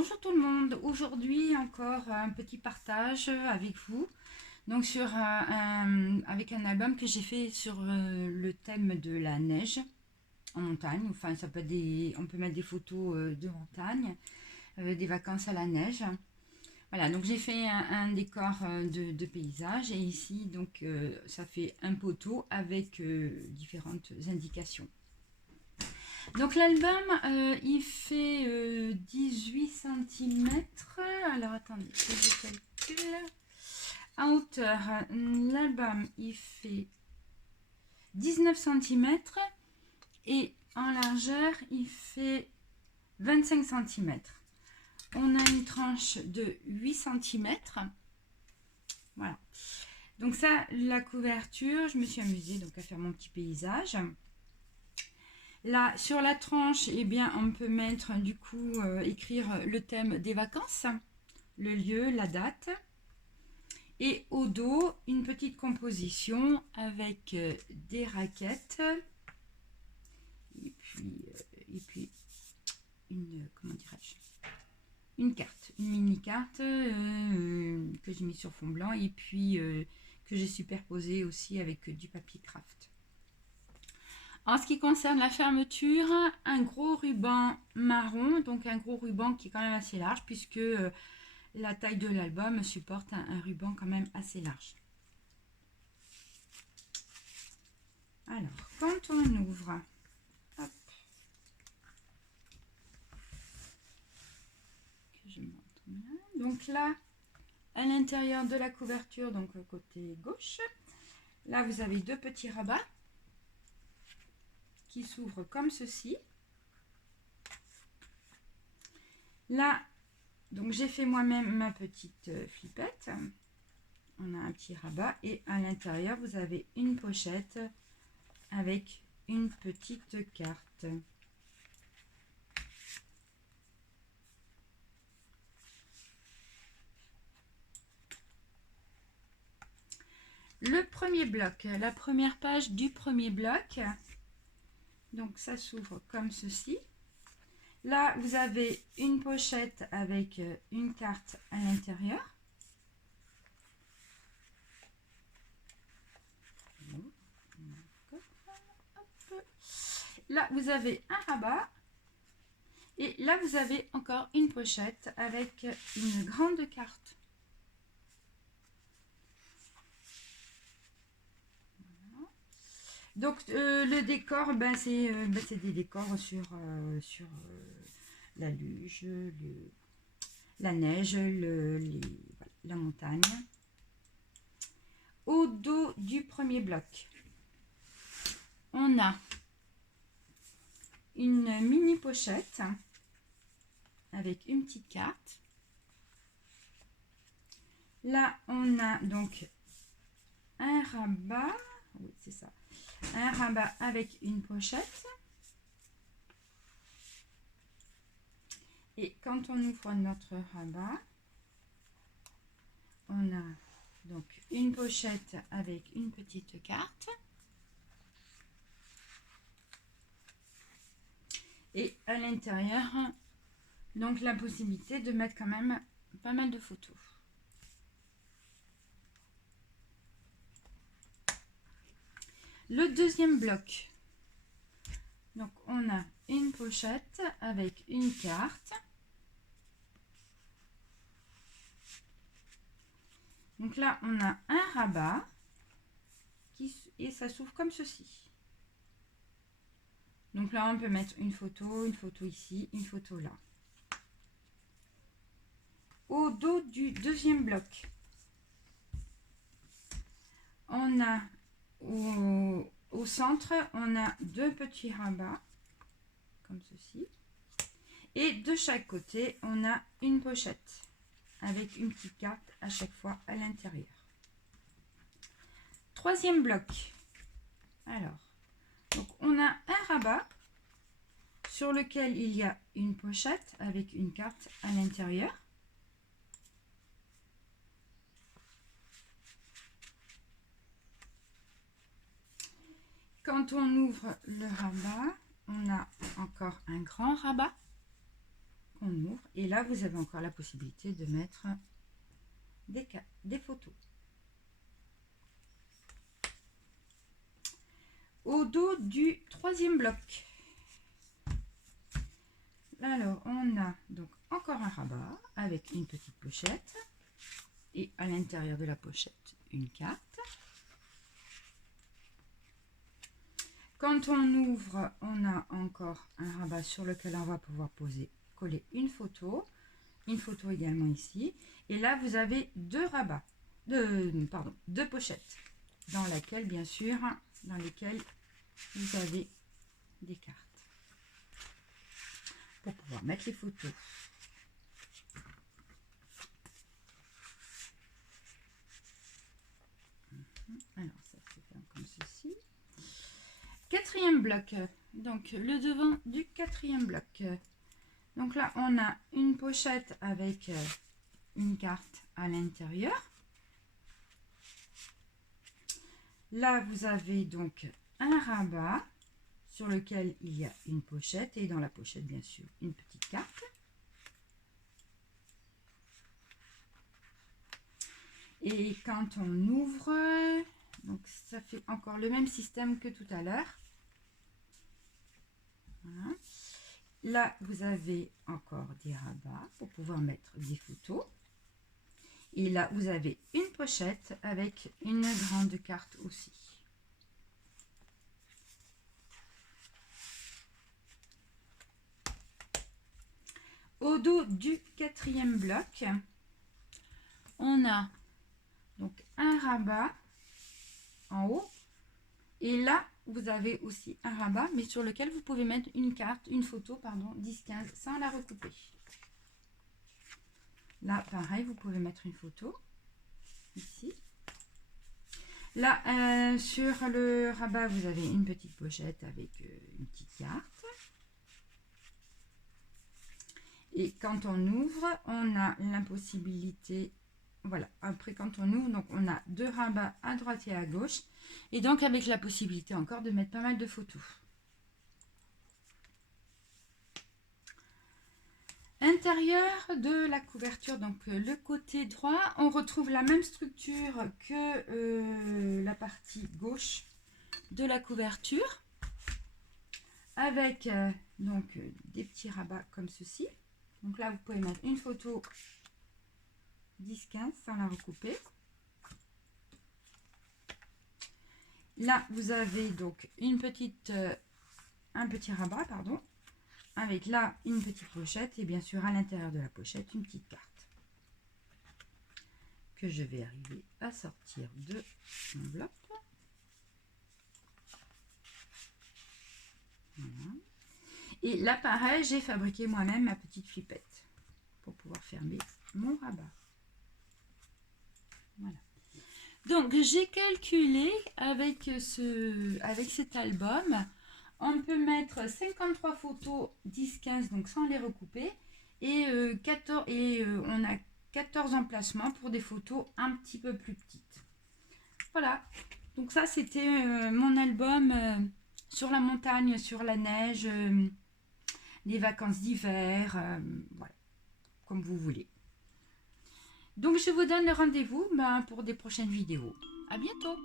Bonjour tout le monde, aujourd'hui encore un petit partage avec vous, donc avec un album que j'ai fait sur le thème de la neige en montagne, enfin ça peut être on peut mettre des photos de montagne, des vacances à la neige. Voilà, donc j'ai fait un décor de paysage et ici donc ça fait un poteau avec différentes indications. Donc l'album, il fait 18 cm. Alors attendez, que je calcule. En hauteur, l'album, il fait 19 cm. Et en largeur, il fait 25 cm. On a une tranche de 8 cm. Voilà. Donc ça, la couverture, je me suis amusée donc à faire mon petit paysage. Là, sur la tranche, eh bien, on peut mettre, du coup, écrire le thème des vacances, le lieu, la date. Et au dos, une petite composition avec des raquettes. Et puis comment dirais-je, une carte, une mini-carte que j'ai mis sur fond blanc et puis que j'ai superposé aussi avec du papier craft. En ce qui concerne la fermeture, un gros ruban marron, donc un gros ruban qui est quand même assez large puisque la taille de l'album supporte un ruban quand même assez large. Alors, quand on ouvre, hop, que je montre là. Donc là, à l'intérieur de la couverture, donc côté gauche, là vous avez deux petits rabats qui s'ouvrent comme ceci. Là, donc j'ai fait moi-même ma petite flippette. On a un petit rabat et à l'intérieur vous avez une pochette avec une petite carte. Le premier bloc, la première page du premier bloc, donc ça s'ouvre comme ceci. Là vous avez une pochette avec une carte à l'intérieur. Là vous avez un rabat. Et là, vous avez encore une pochette avec une grande carte. Voilà. Donc, le décor, c'est des décors sur la luge, la neige, la montagne. Au dos du premier bloc, on a une mini pochette avec une petite carte. Là, on a donc un rabat, oui, c'est ça, un rabat avec une pochette. Et quand on ouvre notre rabat, on a donc une pochette avec une petite carte. Et à l'intérieur, donc la possibilité de mettre quand même pas mal de photos. Le deuxième bloc, donc on a une pochette avec une carte. Donc là, on a un rabat et ça s'ouvre comme ceci. Donc là, on peut mettre une photo ici, une photo là. Au dos du deuxième bloc, on a au centre, on a deux petits rabats, comme ceci. Et de chaque côté, on a une pochette avec une petite carte à chaque fois à l'intérieur. Troisième bloc. Alors, donc on a un rabat sur lequel il y a une pochette avec une carte à l'intérieur. Quand on ouvre le rabat, on a encore un grand rabat qu'on ouvre. Et là, vous avez encore la possibilité de mettre des photos. Au dos du troisième bloc, alors on a donc encore un rabat avec une petite pochette et à l'intérieur de la pochette une carte. Quand on ouvre, on a encore un rabat sur lequel on va pouvoir coller une photo également ici. Et là, vous avez deux pochettes dans lesquelles, bien sûr, vous avez des cartes pour pouvoir mettre les photos. Alors, ça se fait comme ceci. Quatrième bloc, donc le devant du quatrième bloc. Donc là, on a une pochette avec une carte à l'intérieur. Là, vous avez donc un rabat sur lequel il y a une pochette et dans la pochette, bien sûr, une petite carte. Et quand on ouvre, donc ça fait encore le même système que tout à l'heure. Voilà. Là, vous avez encore des rabats pour pouvoir mettre des photos. Et là, vous avez une pochette avec une grande carte aussi. Au dos du quatrième bloc, on a donc un rabat en haut. Et là, vous avez aussi un rabat, mais sur lequel vous pouvez mettre une photo, pardon, 10-15, sans la recouper. Là, pareil, vous pouvez mettre une photo, ici. Là, sur le rabat, vous avez une petite pochette avec une petite carte. Et quand on ouvre, on a la possibilité, voilà, après quand on ouvre, donc on a deux rabats à droite et à gauche. Et donc avec la possibilité encore de mettre pas mal de photos. Intérieur de la couverture, donc le côté droit, on retrouve la même structure que la partie gauche de la couverture, avec donc des petits rabats comme ceci. Donc là, vous pouvez mettre une photo 10-15 sans la recouper. Là, vous avez donc un petit rabat, pardon, avec là une petite pochette et bien sûr à l'intérieur de la pochette une petite carte que je vais arriver à sortir de l'enveloppe. Voilà. Et là pareil, j'ai fabriqué moi-même ma petite flippette pour pouvoir fermer mon rabat. Voilà. Donc j'ai calculé avec cet album. On peut mettre 53 photos 10-15, donc sans les recouper. Et, on a 14 emplacements pour des photos un petit peu plus petites. Voilà. Donc ça, c'était mon album sur la montagne, sur la neige, les vacances d'hiver. Voilà. Comme vous voulez. Donc je vous donne rendez-vous pour des prochaines vidéos. À bientôt!